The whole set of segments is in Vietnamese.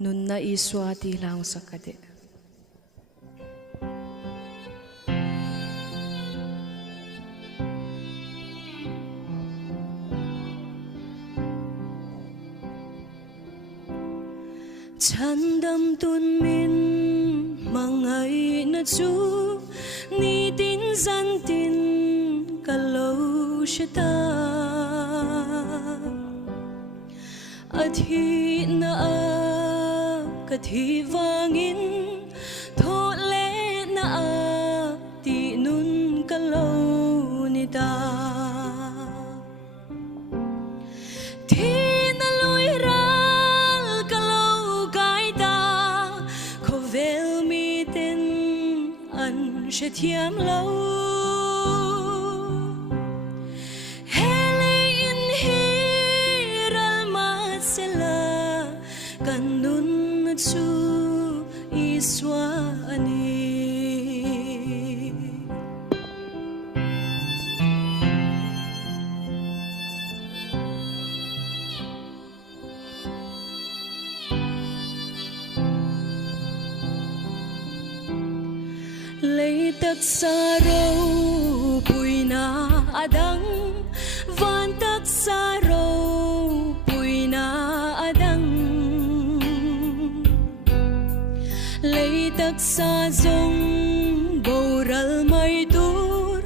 nunna iswati lang sakade. Chan đam tun min mang ngày na chu ni tin gian tin ka lâu shita athi na a ka thi vangin tho le na a ti nun ka lâu ni ta sẽ thiam lâu hele in hiral masela kanun chu iswa ani lấy tất xa râu bùi na adang van tất xa râu bùi na adang lấy tất xa dông bầu ral mai tur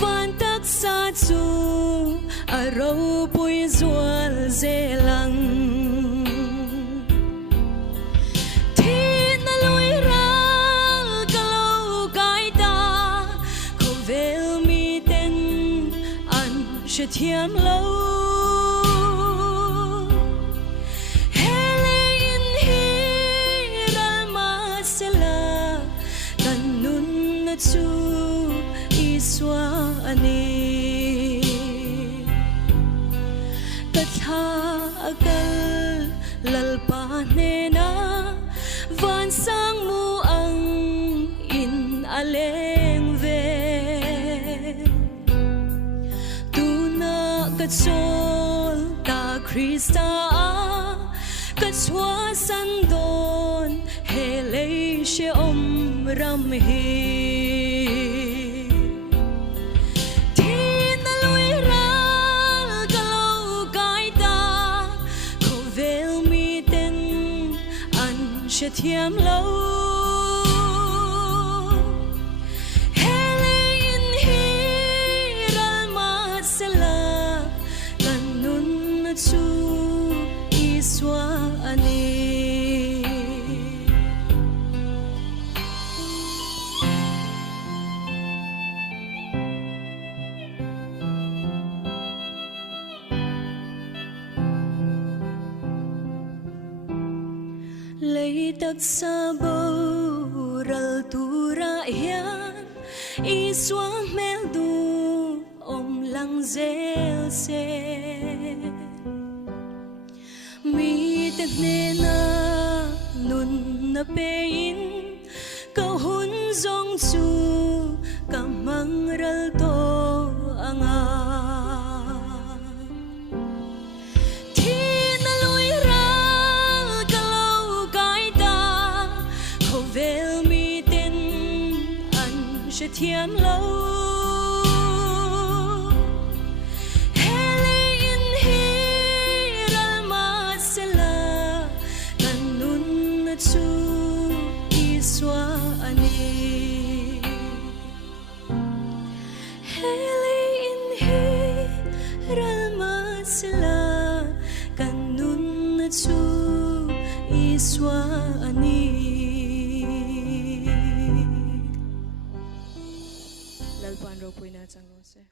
van tất xa chu a râu bùi zual dê lăng sẽ thiam lâu hele in hiral masela kanun na chu iswa ani katha akal lalpa ne na van sang mu ang in aleng ve Katsol ta Krista Katswa sandon hele she om ram hi Tin alui ral kalau kaita kovel mi ten an she thiam lâu chu iswa ani lấy tất xa bầu ral tura hian iswa mel du om lang zel se mi te ne na nun na pein ka hun zong chu ka mang ral to anga thi na lui ral ka lâu kai ta ko vel mi ten an she thiam lâu chu iswa ani hele in hiral masela kanun chu iswa ani lalpan ro puina changlo se